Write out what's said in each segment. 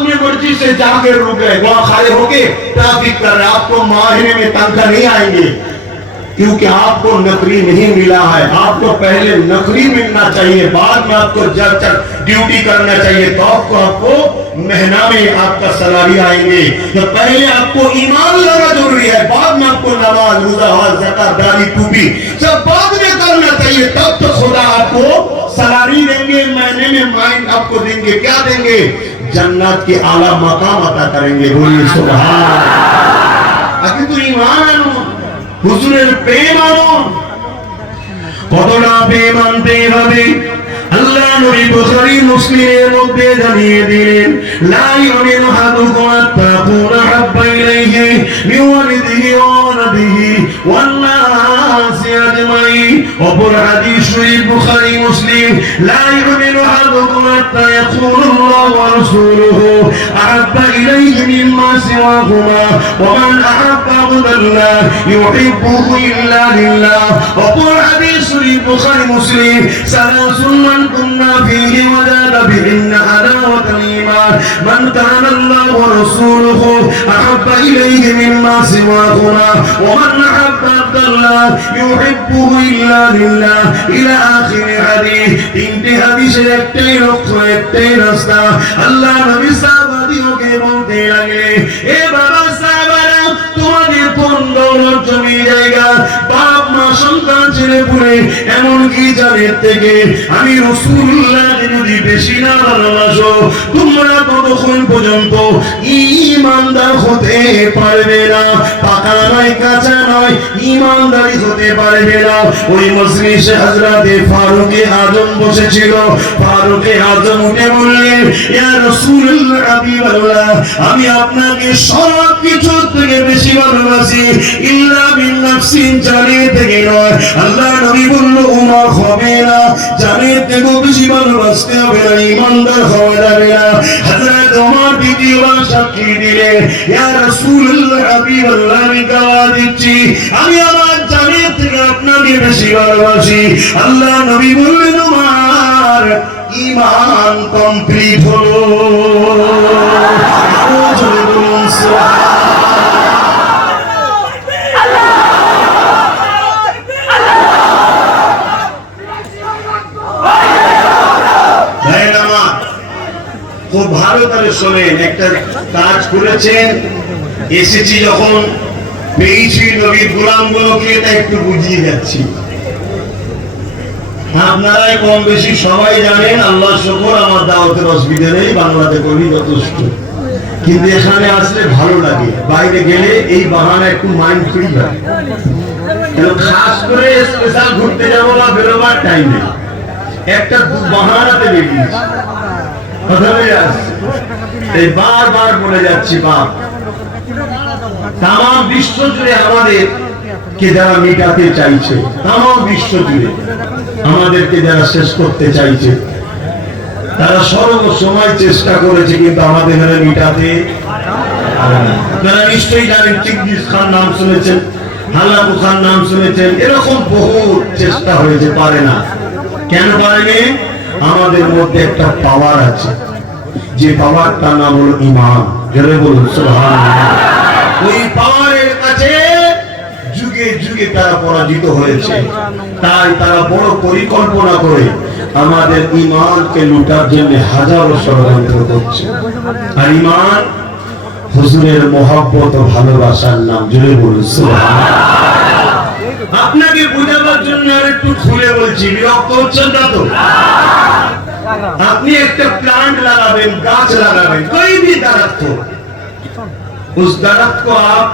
अपनी मर्जी से जाके रुक गए, वहां खड़े होके ट्रैफिक कर रहे, आपको महीने में तनख्वाह नहीं आएंगे क्योंकि आपको नौकरी नहीं मिला है। आपको पहले नौकरी मिलना चाहिए, बाद में आपको जब तक ड्यूटी करना चाहिए, तो आपको महीना में आपका सैलरी आएंगे। तो पहले आपको ईमान लाना जरूरी है, बाद में आपको नमाज, रोजा, हज, ज़कात, दाढ़ी, टोपी सब बाद में करना चाहिए, तब तो खुदा आपको सैलरी देंगे, महीने में माइंड आपको देंगे। क्या देंगे? जन्नत के आला मकाम अता करेंगे। बोलिए सुभान। আগে তো ঈমান আনো, হুজুরের প্রেম আনো। কতটা প্রেম আনতে হবে আল্লাহ নবী বুখারী মুসলিমের মধ্যে জানিয়ে দিলেন, লা ইউমিনু আহাদুকুম হাত্তা কুনা হাব্বা ইলাইহি মিন ওয়ালিদিহি ওয়া ওয়ালাদিহি ওয়ান নাসি আজমাইন। অপর হাদিস শরীফ বুখারী মুসলিম, লা ইউমিনু আহাদুকুম হাত্তা ইয়াকুনা আল্লাহু ওয়া রাসূলুহু আহাব্বা ইলাইহি মিম্মা সিওয়াহুমা ওয়া মান আহাব্বা আল্লাহ ইউহিব্বুহু ইল্লা লিল্লাহ। অপর হাদিস শরীফ বুখারী মুসলিম, সালাসুন كنا فيه وجاد بهن حلاوة الإيمان من كان الله ورسوله أحب إليه مما سواهما ومن أحب عبد الله يحبه إلا لله إلى آخر حديث। তিনটি হাদিসের একটাই লক্ষ্য, একটাই রাস্তা। আল্লাহ নবী সাহাবাদিওকে বলতে লাগলেন, এ বাবা সাহাবারা, তোমাদের পন্দর জমি জায়গা, বাপ মা সন্তান ছেলে পুলে, এমনকি জানের থেকে আমি রাসূলুল্লাহ যদি বেশি না ভালোবাসো, তোমরা ততক্ষণ পর্যন্ত ঈমানদার হতে পারবে না। পাকা নয়, কাঁচা নয়, ঈমানদারি হতে পারবে না। ওই মজলিসে হযরতে ফারুকে আজম বসেছিল। ফারুকে আজম উঠে বললেন, ইয়া রাসূলুল্লাহ হাবিবাল্লাহ, আমি আপনাকে সব কিছু থেকে বেশি ভালোবাসি, ইল্লা বিন নাফসিন, জানের থেকে নয়। আল্লাহ নবী বলল, ওমর হবে না, জানের থেকেও বেশি ভালোবাসতে হবে না, ঈমানদার হওয়া যাবে না। হযরত ওমর দ্বিতীয়বার সাক্ষী দিলেন, ইয়া রাসূলুল্লাহ হাবিবাল্লাহ, আমি দাওয়াত দিচ্ছি, আমি আমার জানের থেকে আপনাকে বেশি ভালোবাসি। আল্লাহ নবী বললেন, ওমর ঈমান কমপ্লিট হলো। জোরে বলুন সুবহান। খুব ভালো করে শোনেন, একটা কাজ করেছেন, এসেছি যখন পেয়েছি নবীর গোলামগুলোকে, তা একটু বুঝিয়ে যাচ্ছি। আপনারাই কম বেশি সবাই জানেন, আল্লাহ শুকর, আমার দাওয়াতের অসুবিধা নেই, বাংলাতে করি যথেষ্ট। কিন্তু এখানে আসলে ভালো লাগে, বাইরে গেলে এই বাহানা একটু মাইন্ড ফ্রি হয়। খাস করে স্পেশাল ঘুরতে যাবো বা বেরোবার টাইমে একটা বাহানাতে বেরিয়েছি, বারবার বলে যাচ্ছি, বাপ তাম বিশ্ব জুড়ে আমাদের কে যারা মিটাতে চাইছে, তাম বিশ্ব জুড়ে আমাদেরকে যারা শেষ করতে চাইছে, তারা সর্বসময় চেষ্টা করেছে, কিন্তু আমাদের এখানে মিটাতে। আপনারা নিশ্চয়ই জানেন, চেঙ্গিজ খান নাম শুনেছেন, হালাকু খান নাম শুনেছেন, এরকম বহু চেষ্টা হয়েছে, পারে না। কেন পারেনি? আমাদের মধ্যে একটা পাওয়ার আছে, যে পাওয়ারটার নাম হলো ঈমান। জোরে বলুন সুবহানাল্লাহ। ওই পাওয়ারের কাছে যুগে যুগে তারা পরাজিত হয়েছে, তাই তারা বড় পরিকল্পনা করে আমাদের ঈমানকে লুটার জন্য হাজারো ষড়যন্ত্র করছে। আর ঈমান হুজুরের মহব্বত ও ভালোবাসার নাম। জোরে বলুন সুবহানাল্লাহ। আপনাকে বোঝাবার জন্য আর একটু খুলে বলছি, বিরক্ত হচ্ছেন না তো? আপনি একটা प्लांट लगावें, गाछ लगावें, कोई भी दरख्त हो, उस दरख्त को आप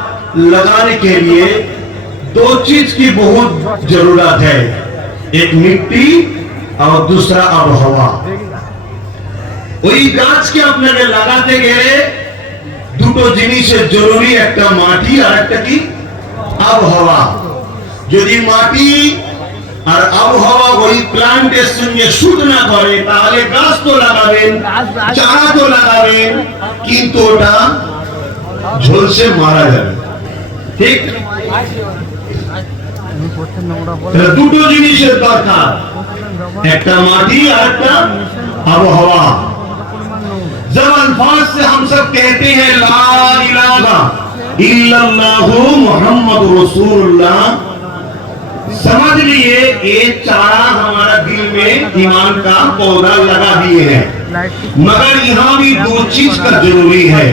लगाने के लिए दो चीज की बहुत जरूरत है, एक मिट्टी और दूसरा आबहवा। ওই গাছকে আপনাকে লাগাতে গেলে দুটো জিনিসের জরুরি, একটা মাটি আর একটা কি আবহাওয়া। যদি মাটি আর আবহাওয়া ওই প্লান্টের সঙ্গে শুট না করে, তাহলে গাছ তো লাগাবেন, চারা তো লাগাবেন, কিন্তু ওটা ঝলসে মারা যাবে। ঠিক? দুটো জিনিসের দরকার, একটা মাটি আর একটা আবহাওয়া। जब अल्फाज से हम सब कहते हैं ला इलाहा इल्लल्लाहु मुहम्मद रसूलुल्लाह, समझ लिए ये चारा हमारा दिल में ईमान का पौधा लगा दिए हैं। मगर यहाँ भी दो चीज का जरूरी है,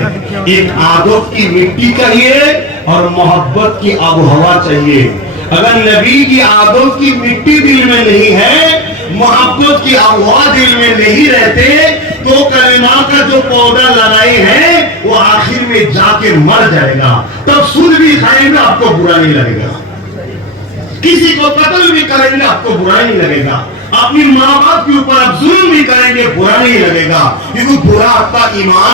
एक आदत की मिट्टी चाहिए और मोहब्बत की आबो हवा चाहिए। अगर नबी की आदत की मिट्टी दिल में नहीं है, मोहब्बत की हवा दिल में नहीं रहते, तो कलिमा का जो पौधा लगाए हैं वो आखिर में जाके मर जाएगा। तब सुन भी खाएंगे आपको बुरा नहीं लगेगा, किसी को कत्ल भी करेंगे आपको बुरा नहीं लगेगा, अपनी माँ बाप के ऊपर आप जुल्म भी करेंगे बुरा नहीं लगेगा, क्योंकि बुरा आपका ईमान